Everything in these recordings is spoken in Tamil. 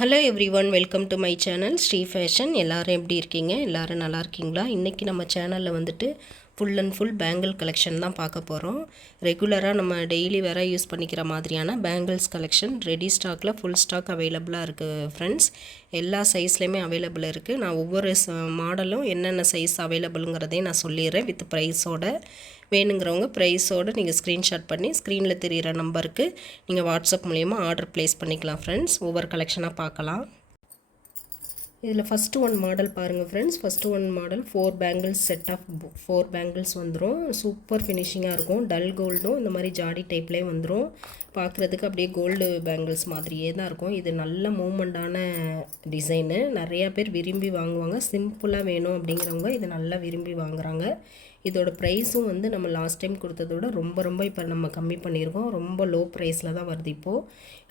Hello everyone, welcome to my channel Sri fashion. எல்லோரும் எப்படி இருக்கீங்க? எல்லோரும் நல்லா இருக்கீங்களா? இன்றைக்கி நம்ம சேனலில் வந்துட்டு full and full bangle collection தான் பார்க்க போகிறோம். ரெகுலராக நம்ம டெய்லி வேற யூஸ் பண்ணிக்கிற மாதிரியான பேங்கிள்ஸ் கலெக்ஷன் ரெடி ஸ்டாக்கில் ஃபுல் ஸ்டாக் அவைலபிளாக இருக்குது ஃப்ரெண்ட்ஸ். எல்லா சைஸ்லேயுமே அவைலபிள் இருக்குது. நான் ஒவ்வொரு மாடலும் என்னென்ன சைஸ் அவைலபிளுங்கிறதையும் நான் சொல்லிடுறேன் வித் ப்ரைஸோட. வேணுங்கிறவங்க ப்ரைஸோடு நீங்கள் ஸ்க்ரீன்ஷாட் பண்ணி ஸ்க்ரீனில் தெரிகிற நம்பருக்கு நீங்கள் வாட்ஸ்அப் மூலிமா ஆர்டர் ப்ளேஸ் பண்ணிக்கலாம் ஃப்ரெண்ட்ஸ். ஒவ்வொரு கலெக்ஷனாக பார்க்கலாம். இதில் ஃபஸ்ட்டு ஒன் மாடல் பாருங்கள் friends. First one model 4 bangles set of 4 bangles வந்துடும். சூப்பர் ஃபினிஷிங்காக இருக்கும். டல் கோல்டும் இந்த மாதிரி ஜாடி டைப்லேயும் வந்துடும். பார்க்குறதுக்கு அப்படியே கோல்டு பேங்கிள்ஸ் மாதிரியே தான் இருக்கும். இது நல்ல மூமெண்டான டிசைனு. நிறையா பேர் விரும்பி வாங்குவாங்க. சிம்பிளாக வேணும் அப்படிங்கிறவங்க இதை நல்லா விரும்பி வாங்குகிறாங்க. இதோட ப்ரைஸும் வந்து நம்ம லாஸ்ட் டைம் கொடுத்ததோட ரொம்ப இப்போ நம்ம கம்மி பண்ணியிருக்கோம். ரொம்ப லோ ப்ரைஸில் தான் வருது இப்போது.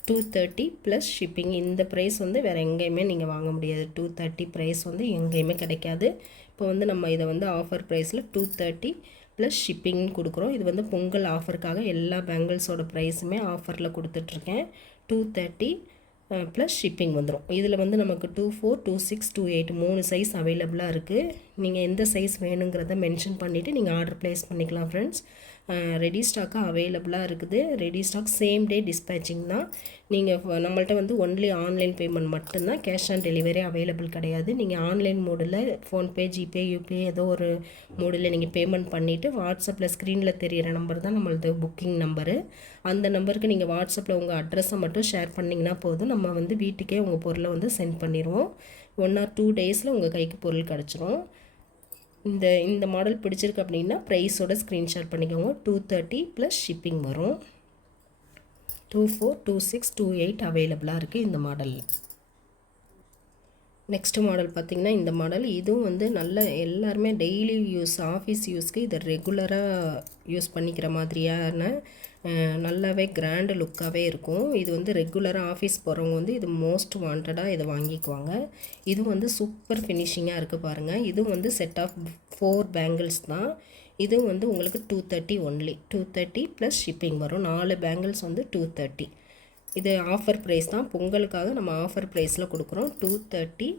230 ப்ளஸ் ஷிப்பிங். இந்த ப்ரைஸ் வந்து வேறு எங்கேயுமே நீங்கள் வாங்க முடியாது. 230 ப்ரைஸ் வந்து எங்கேயுமே கிடைக்காது. இப்போ வந்து நம்ம இதை வந்து ஆஃபர் ப்ரைஸில் 230 ப்ளஸ் ஷிப்பிங் கொடுக்குறோம். இது வந்து பொங்கல் ஆஃபருக்காக எல்லா பேங்கிள்ஸோட ப்ரைஸுமே ஆஃபரில் கொடுத்துட்ருக்கேன். 230 ப்ளஸ் ஷிப்பிங் வந்துடும். இதில் வந்து நமக்கு 24, 26, 28 3 சைஸ் அவைலபிளாக இருக்குது. நீங்கள் எந்த சைஸ் வேணுங்கிறத மென்ஷன் பண்ணிவிட்டு நீங்கள் ஆர்டர் ப்ளேஸ் பண்ணிக்கலாம் ஃப்ரெண்ட்ஸ். ரெடி ஸ்டாக்காக அவைலபிளாக இருக்குது. Ready stock same day dispatching தான். நீங்கள் நம்மள்ட்ட வந்து ஒன்லி ஆன்லைன் பேமெண்ட் மட்டும்தான். கேஷ் ஆன் டெலிவரி அவைலபிள் கிடையாது. நீங்கள் ஆன்லைன் மோடில் ஃபோன்பே, ஜிபே, யூபிஐ ஏதோ ஒரு மோடில் நீங்கள் பேமெண்ட் பண்ணிவிட்டு வாட்ஸ்அப்பில் ஸ்க்ரீனில் தெரிகிற நம்பர் தான் நம்மளது புக்கிங் நம்பரு. அந்த நம்பருக்கு நீங்கள் வாட்ஸ்அப்பில் உங்கள் அட்ரஸை மட்டும் ஷேர் பண்ணிங்கன்னா போதும். நம்ம வந்து வீட்டுக்கே உங்கள் பொருளை வந்து சென்ட் பண்ணிடுவோம். 1 or 2 டேஸில் உங்கள் கைக்கு பொருள் கிடச்சிரும். இந்த மாடல் பிடிச்சிருக்கு அப்படின்னா ப்ரைஸோட ஸ்க்ரீன்ஷாட் பண்ணிக்கோங்க. 230 ப்ளஸ் ஷிப்பிங் வரும். 24, 26, 28 அவைலபிளாக இருக்குது இந்த மாடலில். நெக்ஸ்ட் மாடல் பார்த்திங்கன்னா இந்த மாடல். இதுவும் வந்து நல்ல எல்லாருமே டெய்லி யூஸ், ஆஃபீஸ் யூஸ்க்கு இதை ரெகுலராக யூஸ் பண்ணிக்கிற மாதிரியான நல்லாவே கிராண்டு லுக்காகவே இருக்கும். இது வந்து ரெகுலராக ஆஃபீஸ் போகிறவங்க வந்து இது மோஸ்ட் வாண்டடாக இதை வாங்கிக்குவாங்க. இது வந்து சூப்பர் ஃபினிஷிங்காக இருக்குது பாருங்கள். இதுவும் வந்து செட் ஆஃப் 4 பேங்கிள்ஸ் தான். இதுவும் வந்து உங்களுக்கு 230 ஒன்லி. 230 ப்ளஸ் ஷிப்பிங் வரும். 4 பேங்கிள்ஸ் வந்து 230. இது ஆஃபர் ப்ரைஸ் தான். பொங்கலுக்காக நம்ம ஆஃபர் ப்ரைஸில் கொடுக்குறோம். 230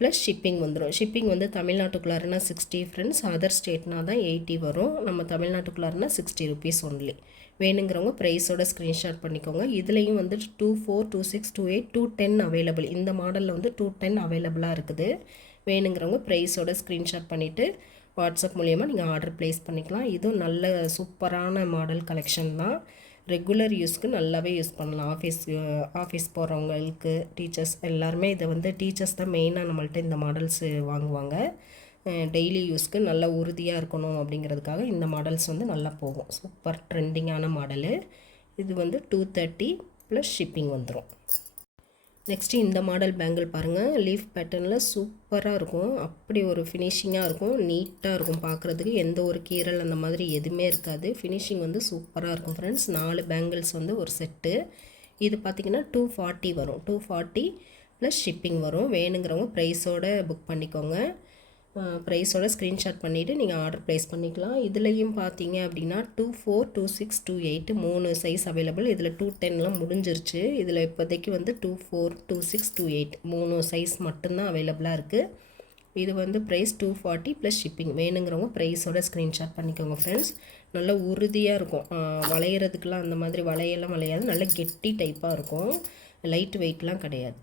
ப்ளஸ் ஷிப்பிங் வந்துடும். ஷிப்பிங் வந்து தமிழ்நாட்டுக்குள்ளாருன்னா 60 ஃப்ரெண்ட்ஸ். அதர் ஸ்டேட்னா தான் 80 வரும். நம்ம தமிழ்நாட்டுக்குள்ளாருன்னா 60 ருபீஸ் ஒன்லி. வேணுங்கிறவங்க ப்ரைஸோட ஸ்க்ரீன்ஷாட் பண்ணிக்கோங்க. இதுலேயும் வந்து 24, 26, 28, 210 அவைலபிள். இந்த மாடலில் வந்து 210 அவைலபிளாக இருக்குது. வேணுங்கிறவங்க ப்ரைஸோட ஸ்க்ரீன்ஷாட் பண்ணிவிட்டு வாட்ஸ்அப் மூலிமா நீங்கள் ஆர்டர் ப்ளேஸ் பண்ணிக்கலாம். இதுவும் நல்ல சூப்பரான மாடல் கலெக்ஷன் தான். ரெகுலர் யூஸ்க்கு நல்லாவே யூஸ் பண்ணலாம். ஆஃபீஸ் போகிறவங்களுக்கு, டீச்சர்ஸ் எல்லாருமே இதை வந்து டீச்சர்ஸ் தான் மெயினாக நம்மள்ட்ட இந்த மாடல்ஸு வாங்குவாங்க. டெய்லி யூஸ்க்கு நல்லா உறுதியாக இருக்கணும் அப்படிங்கிறதுக்காக இந்த மாடல்ஸ் வந்து நல்லா போகும். சூப்பர் ட்ரெண்டிங்கான மாடலு. இது வந்து 230 ப்ளஸ் ஷிப்பிங் வந்துடும். நெக்ஸ்ட்டு இந்த மாடல் பேங்கிள் பாருங்கள். லீஃப் பேட்டர்னில் சூப்பராக இருக்கும். அப்படி ஒரு ஃபினிஷிங்காக இருக்கும். நீட்டாக இருக்கும் பார்க்குறதுக்கு. எந்த ஒரு கீரல் அந்த மாதிரி எதுவுமே இருக்காது. ஃபினிஷிங் வந்து சூப்பராக இருக்கும் ஃப்ரெண்ட்ஸ். 4 பேங்கிள்ஸ் வந்து ஒரு செட்டு. இது பார்த்திங்கன்னா 240 வரும். 240 ப்ளஸ் ஷிப்பிங் வரும். வேணுங்கிறவங்க ப்ரைஸோடு புக் பண்ணிக்கோங்க. ப்ரைஸோட ஸ்க்ரீன்ஷாட் பண்ணிவிட்டு நீங்கள் ஆர்டர் ப்ளேஸ் பண்ணிக்கலாம். இதுலேயும் பார்த்தீங்க அப்படின்னா 24, 26, 28 3 சைஸ் அவைலபிள். இதில் 210லாம் முடிஞ்சிருச்சு. இதில் இப்போதைக்கு வந்து 24, 26, 28 3 சைஸ் மட்டும்தான் அவைலபிளாக இருக்குது. இது வந்து ப்ரைஸ் 240 ப்ளஸ் ஷிப்பிங். வேணுங்கிறவங்க ப்ரைஸோட ஸ்க்ரீன்ஷாட் பண்ணிக்கோங்க ஃப்ரெண்ட்ஸ். நல்லா உறுதியாக இருக்கும். வளையிறதுக்கெலாம் அந்த மாதிரி வளையெல்லாம் வளையாது. நல்ல கெட்டி டைப்பாக இருக்கும். லைட் வெயிட்லாம் கிடையாது.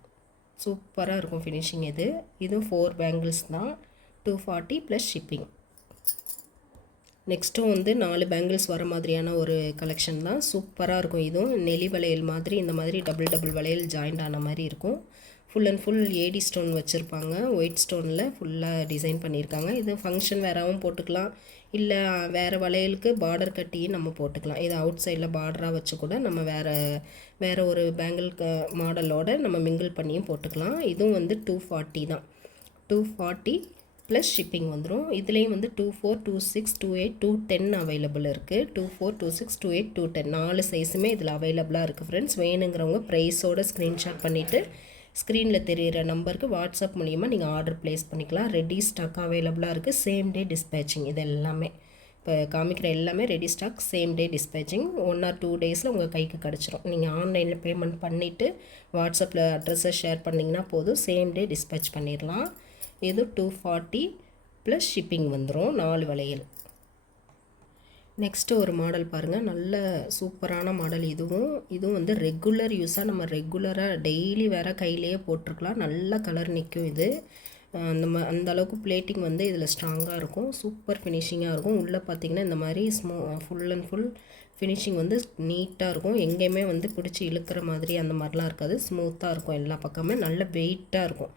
சூப்பராக இருக்கும் ஃபினிஷிங். இதுவும் 4 பேங்கிள்ஸ் தான். 240 ப்ளஸ் ஷிப்பிங். நெக்ஸ்ட்டும் வந்து 4 பேங்கிள்ஸ் வர மாதிரியான ஒரு கலெக்ஷன் தான். சூப்பராக இருக்கும். இதுவும் நெலி வளையல் மாதிரி இந்த மாதிரி டபுள் வளையல் ஜாயிண்ட் ஆன மாதிரி இருக்கும். Full and full AD stone வச்சுருப்பாங்க. ஒயிட் ஸ்டோனில் ஃபுல்லாக டிசைன் பண்ணியிருக்காங்க. இது ஃபங்க்ஷன் வேறாவும் போட்டுக்கலாம். இல்லை வேறு வளையலுக்கு பார்டர் கட்டியும் நம்ம போட்டுக்கலாம். இது அவுட் சைடில் பார்டராக வச்சு கூட நம்ம வேறு ஒரு பேங்கிள் மாடலோட நம்ம மிங்கிள் பண்ணியும் போட்டுக்கலாம். இதுவும் வந்து 240 தான். 240 ப்ளஸ் ஷிப்பிங் வந்துடும். இதுலேயும் வந்து 24, 26, 28, 210 அவைலபிள் இருக்குது. 24, 26, 28, 210 4 சைஸுமே இதில் அவைலபிளாக இருக்குது ஃப்ரெண்ட்ஸ். வேணுங்கிறவங்க ப்ரைஸோட ஸ்க்ரீன்ஷாட் பண்ணிவிட்டு ஸ்க்ரீனில் தெரிகிற நம்பருக்கு வாட்ஸ்அப் மூலிமா நீங்கள் ஆர்டர் ப்ளேஸ் பண்ணிக்கலாம். ரெடி ஸ்டாக் அவைலபிளாக இருக்குது. Same day dispatching. இது எல்லாமே இப்போ காமிக்கிற எல்லாமே ready stock, same day dispatching. 1 or 2 டேஸில் உங்கள் கைக்கு கிடச்சிரும். நீங்கள் ஆன்லைனில் பேமெண்ட் பண்ணிவிட்டு வாட்ஸ்அப்பில் அட்ரஸை ஷேர் பண்ணிங்கன்னா போதும், சேம் டே டிஸ்பேச் பண்ணிடலாம். இது 240 ப்ளஸ் ஷிப்பிங் வந்துடும் 4 வளையல். நெக்ஸ்ட்டு ஒரு மாடல் பாருங்கள், நல்ல சூப்பரான மாடல். இதுவும் வந்து ரெகுலர் யூஸாக நம்ம ரெகுலராக டெய்லி வேறு கையிலேயே போட்டிருக்கலாம். நல்ல கலர் நிற்கும். இது அந்த அளவுக்கு பிளேட்டிங் வந்து இதில் ஸ்ட்ராங்காக இருக்கும். சூப்பர் ஃபினிஷிங்காக இருக்கும். உள்ளே பார்த்திங்கன்னா இந்த மாதிரி ஃபுல் அண்ட் ஃபுல் ஃபினிஷிங் வந்து நீட்டாக இருக்கும். எங்கேயுமே வந்து பிடிச்சி இழுக்கிற மாதிரி அந்த மாதிரிலாம் இருக்காது. ஸ்மூத்தாக இருக்கும். எல்லா பக்கமே நல்ல வெயிட்டாக இருக்கும்.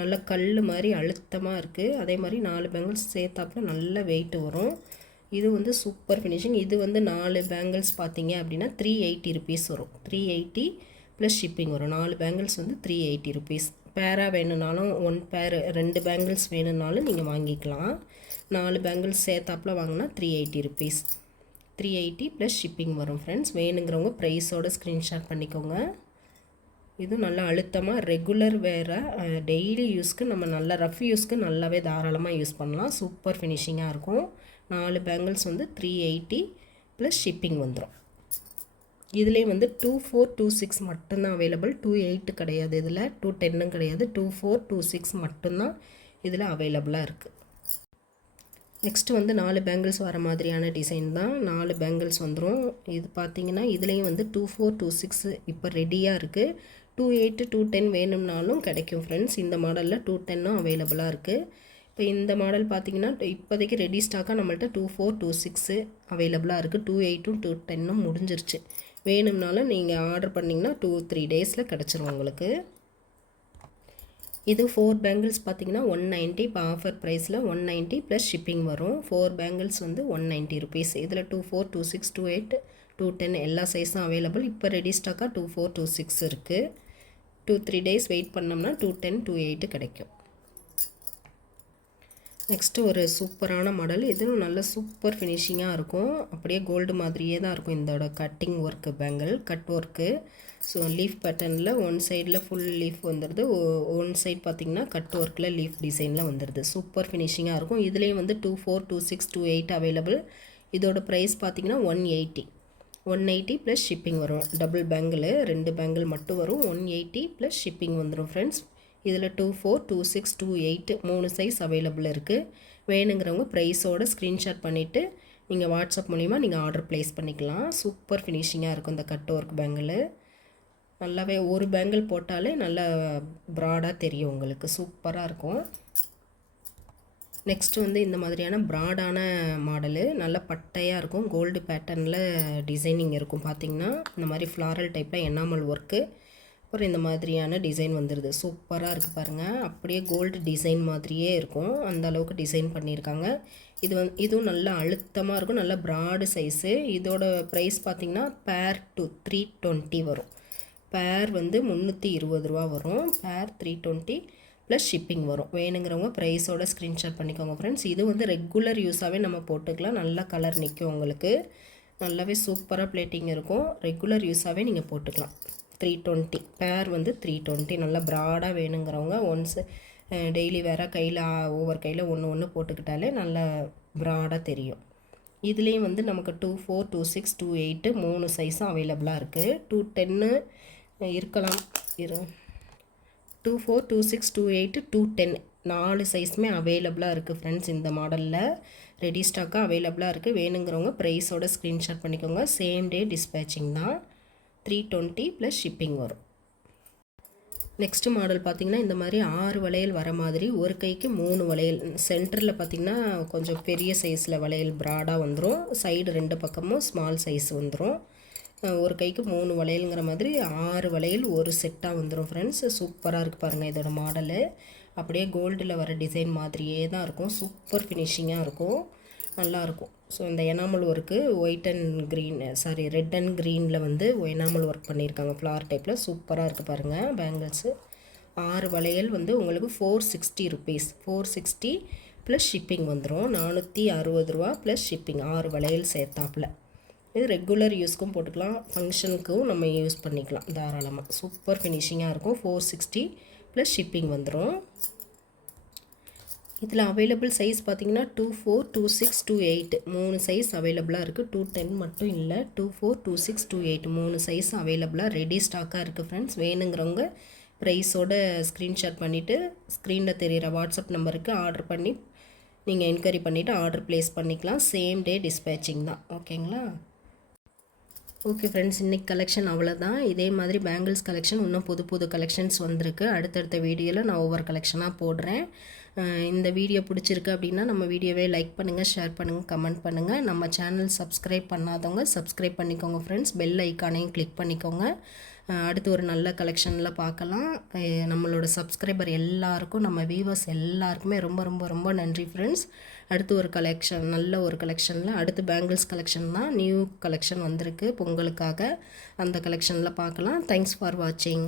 நல்ல கல் மாதிரி அழுத்தமாக இருக்குது. அதே மாதிரி 4 பேங்கிள்ஸ் சேர்த்தாப்புல நல்ல வெயிட் வரும். இது வந்து சூப்பர் ஃபினிஷிங். இது வந்து 4 பேங்கிள்ஸ் பார்த்தீங்க அப்படின்னா 380 ருபீஸ் வரும். 380 ப்ளஸ் ஷிப்பிங் வரும். 4 பேங்கிள்ஸ் வந்து 380 ருபீஸ். பேராக வேணும்னாலும் 1 பேர் 2 பேங்கிள்ஸ் வேணும்னாலும் நீங்கள் வாங்கிக்கலாம். 4 பேங்கிள்ஸ் சேர்த்தாப்பில் வாங்கினா 380 ருபீஸ். 380 ப்ளஸ் ஷிப்பிங் வரும் ஃப்ரெண்ட்ஸ். வேணுங்கிறவங்க ப்ரைஸோடு ஸ்க்ரீன்ஷாட் பண்ணிக்கோங்க. இது நல்லா அழுத்தமாக ரெகுலர் வேறு டெய்லி யூஸ்க்கு, நம்ம நல்ல ரஃப் யூஸ்க்கு நல்லாவே தாராளமாக யூஸ் பண்ணலாம். சூப்பர் ஃபினிஷிங்காக இருக்கும். 4 பேங்கிள்ஸ் வந்து 380 ப்ளஸ் ஷிப்பிங் வந்துடும். இதுலேயும் வந்து 2426 மட்டும்தான் அவைலபிள். 28 கிடையாது, இதில் 210 கிடையாது. 2426 மட்டும்தான் இதில் அவைலபிளாக இருக்குது. நெக்ஸ்ட்டு வந்து 4 பேங்கிள்ஸ் வர மாதிரியான டிசைன் தான். 4 பேங்கிள்ஸ் வந்துடும். இது பார்த்திங்கன்னா இதுலேயும் வந்து 2426 இப்போ ரெடியாக இருக்குது. 28 210 வேணும்னாலும் கிடைக்கும் ஃப்ரெண்ட்ஸ். இந்த மாடலில் 210 அவைலபிளாக இருக்குது. இப்போ இந்த மாடல் பார்த்திங்கன்னா இப்போதைக்கு ரெடி ஸ்டாக்காக நம்மள்ட்ட 2426 அவைலபிளாக இருக்குது. 28 210 முடிஞ்சிருச்சு. வேணும்னாலும் நீங்கள் ஆர்டர் பண்ணிங்கன்னா 2-3 டேஸில் கிடச்சிரும் உங்களுக்கு. இது 4 பேங்கிள்ஸ் பார்த்திங்கன்னா 190. இப்போ ஆஃபர் ப்ரைஸில் 190 ப்ளஸ் ஷிப்பிங் வரும். 4 பேங்கிள்ஸ் வந்து 190 ருபீஸ். இதில் 24 26 28 210 எல்லா சைஸும் அவைலபிள். இப்போ ரெடி ஸ்டாக்காக 2426 இருக்குது. 2-3 டேஸ் வெயிட் பண்ணோம்னா 210 28 கிடைக்கும். நெக்ஸ்ட்டு ஒரு சூப்பரான மாடல். இதுவும் நல்ல சூப்பர் ஃபினிஷிங்காக இருக்கும். அப்படியே கோல்டு மாதிரியே தான் இருக்கும். இதோட cutting work bangle cut work. So leaf பேட்டர்னில் ஒன் சைடில் ஃபுல் லீஃப் வந்துடுது, ஒன் சைட் பார்த்திங்கன்னா கட் ஒர்க்கில் லீஃப் டிசைனில் வந்துடுது. சூப்பர் ஃபினிஷிங்காக இருக்கும். இதுலேயும் வந்து 24 26 28 அவைலபிள். இதோட ப்ரைஸ் பார்த்திங்கன்னா 180 ப்ளஸ் ஷிப்பிங் வரும். டபுள் பேங்கிள் 2 பேங்கிள் மட்டும் வரும். 180 ப்ளஸ் ஷிப்பிங் வந்துடும் ஃப்ரெண்ட்ஸ். இதில் 24 26 28 3 சைஸ் அவைலபிள் இருக்குது. வேணுங்கிறவங்க ப்ரைஸோடு ஸ்க்ரீன்ஷாட் பண்ணிவிட்டு நீங்கள் வாட்ஸ்அப் மூலிமா நீங்கள் ஆர்டர் ப்ளேஸ் பண்ணிக்கலாம். சூப்பர் ஃபினிஷிங்காக இருக்கும் இந்த கட் ஒர்க் பேங்கிள். நல்லாவே ஒரு பேங்கிள் போட்டாலே நல்லா ப்ராடாக தெரியும் உங்களுக்கு. சூப்பராக இருக்கும். நெக்ஸ்ட்டு வந்து இந்த மாதிரியான ப்ராடான மாடலு நல்ல பட்டையாக இருக்கும். கோல்டு பேட்டர்னில் டிசைனிங் இருக்கும். பார்த்திங்கன்னா இந்த மாதிரி ஃப்ளாரல் டைப்பில் எனாமல் ஒர்க்கு, அப்புறம் இந்த மாதிரியான டிசைன் வந்துடுது. சூப்பராக இருக்குது பாருங்கள். அப்படியே கோல்டு டிசைன் மாதிரியே இருக்கும். அந்த அளவுக்கு டிசைன் பண்ணியிருக்காங்க. இதுவும் நல்லா அழுத்தமாக இருக்கும். நல்லா ப்ராடு சைஸு. இதோட ப்ரைஸ் பார்த்திங்கன்னா பேர் 320 வரும். பேர் வந்து 320 ரூபா வரும். பேர் 320 ப்ளஸ் ஷிப்பிங் வரும். வேணுங்கிறவங்க ப்ரைஸோட ஸ்க்ரீன்ஷாட் பண்ணிக்கோங்க ஃப்ரெண்ட்ஸ். இது வந்து ரெகுலர் யூஸாகவே நம்ம போட்டுக்கலாம். நல்லா கலர் நிற்கும் உங்களுக்கு. நல்லாவே சூப்பராக பிளேட்டிங் இருக்கும். ரெகுலர் யூஸாகவே நீங்கள் போட்டுக்கலாம். 320 பேர் வந்து 320. நல்லா ப்ராடாக வேணுங்கிறவங்க ஒன்ஸ் டெய்லி வேறு கையில் ஒவ்வொரு கையில் ஒன்று போட்டுக்கிட்டாலே நல்லா ப்ராடாக தெரியும். இதுலேயும் வந்து நமக்கு 24 26 28 3 சைஸும் அவைலபிளாக இருக்குது. 210 இருக்கலாம். 24 26 28 210 4 சைஸுமே அவைலபிளாக இருக்குது ஃப்ரெண்ட்ஸ். இந்த மாடலில் ரெடி ஸ்டாக்காக அவைலபிளாக இருக்குது. வேணுங்கிறவங்க ப்ரைஸோட ஸ்க்ரீன்ஷாட் பண்ணிக்கோங்க. சேம் டே டிஸ்பேச்சிங் தான். 320 ப்ளஸ் ஷிப்பிங் வரும். நெக்ஸ்ட்டு மாடல் பார்த்திங்கன்னா இந்த மாதிரி 6 வளையல் வர மாதிரி, ஒரு கைக்கு 3 வளையல். சென்டரில் பார்த்திங்கன்னா கொஞ்சம் பெரிய சைஸில் வளையல் ப்ராடாக வந்துடும். சைடு 2 பக்கமும் ஸ்மால் சைஸ் வந்துடும். ஒரு கைக்கு 3 வளையலுங்கிற மாதிரி 6 வளையல் ஒரு செட்டாக வந்துடும் ஃப்ரெண்ட்ஸ். சூப்பராக இருக்குது பாருங்கள் இதோட மாடலு. அப்படியே கோல்டில் வர டிசைன் மாதிரியே தான் இருக்கும். சூப்பர் ஃபினிஷிங்காக இருக்கும். நல்லாயிருக்கும். ஸோ இந்த எனாமல் ஒர்க்கு ரெட் அண்ட் க்ரீனில் வந்து எனாமல் ஒர்க் பண்ணியிருக்காங்க ஃப்ளார் டைப்பில். சூப்பராக இருக்குது பாருங்கள் பேங்கிள்ஸு. 6 வளையல் வந்து உங்களுக்கு 460 ருபீஸ். 460 ப்ளஸ் ஷிப்பிங் வந்துடும். 460 ரூபா ப்ளஸ் ஷிப்பிங். 6 வளையல் சேர்த்தாப்பில். இது ரெகுலர் யூஸ்க்கும் போட்டுக்கலாம், ஃபங்க்ஷனுக்கும் நம்ம யூஸ் பண்ணிக்கலாம் தாராளமாக. சூப்பர் ஃபினிஷிங்காக இருக்கும். 460 ப்ளஸ் ஷிப்பிங் வந்துடும். இதில் அவைலபிள் சைஸ் பார்த்தீங்கன்னா 24, 26, 28 3 சைஸ் அவைலபிளாக இருக்குது. 210 மட்டும் இல்லை, 24, 26, 28 3 சைஸ் அவைலபிளாக ரெடி ஸ்டாக்காக இருக்குது ஃப்ரெண்ட்ஸ். வேணுங்கிறவங்க ப்ரைஸோட ஸ்க்ரீன்ஷாட் பண்ணிவிட்டு ஸ்க்ரீனில் தெரிகிற வாட்ஸ்அப் நம்பருக்கு ஆர்டர் பண்ணி நீங்கள் என்கொயரி பண்ணிவிட்டு ஆர்டர் ப்ளேஸ் பண்ணிக்கலாம். சேம் டே டிஸ்பேச்சிங் தான். ஓகேங்களா? ஓகே ஃப்ரெண்ட்ஸ், இன்றைக்கி கலெக்ஷன் அவ்வளோதான். இதே மாதிரி பேங்கிள்ஸ் கலெக்ஷன் இன்னும் புது புது கலெக்ஷன்ஸ் வந்திருக்கு. அடுத்தடுத்த வீடியோவில் நான் ஒவ்வொரு கலெக்ஷனாக போடுறேன். இந்த வீடியோ பிடிச்சிருக்கு அப்படின்னா நம்ம வீடியோவே லைக் பண்ணுங்கள், ஷேர் பண்ணுங்கள், கமெண்ட் பண்ணுங்கள். நம்ம சேனல் சப்ஸ்கிரைப் பண்ணாதவங்க சப்ஸ்கிரைப் பண்ணிக்கோங்க ஃப்ரெண்ட்ஸ். பெல் ஐக்கானையும் கிளிக் பண்ணிக்கோங்க. அடுத்து ஒரு நல்ல கலெக்ஷனில் பார்க்கலாம். நம்மளோட சப்ஸ்கிரைபர் எல்லாருக்கும், நம்ம வியூவர்ஸ் எல்லாருக்குமே ரொம்ப ரொம்ப ரொம்ப நன்றி ஃப்ரெண்ட்ஸ். அடுத்து ஒரு கலெக்ஷன், நல்ல ஒரு கலெக்ஷனில் அடுத்து பேங்கிள்ஸ் கலெக்ஷன் தான், நியூ கலெக்ஷன் வந்திருக்கு பொங்கலுக்காக. அந்த கலெக்ஷனில் பார்க்கலாம். தேங்க்ஸ் ஃபார் வாட்சிங்.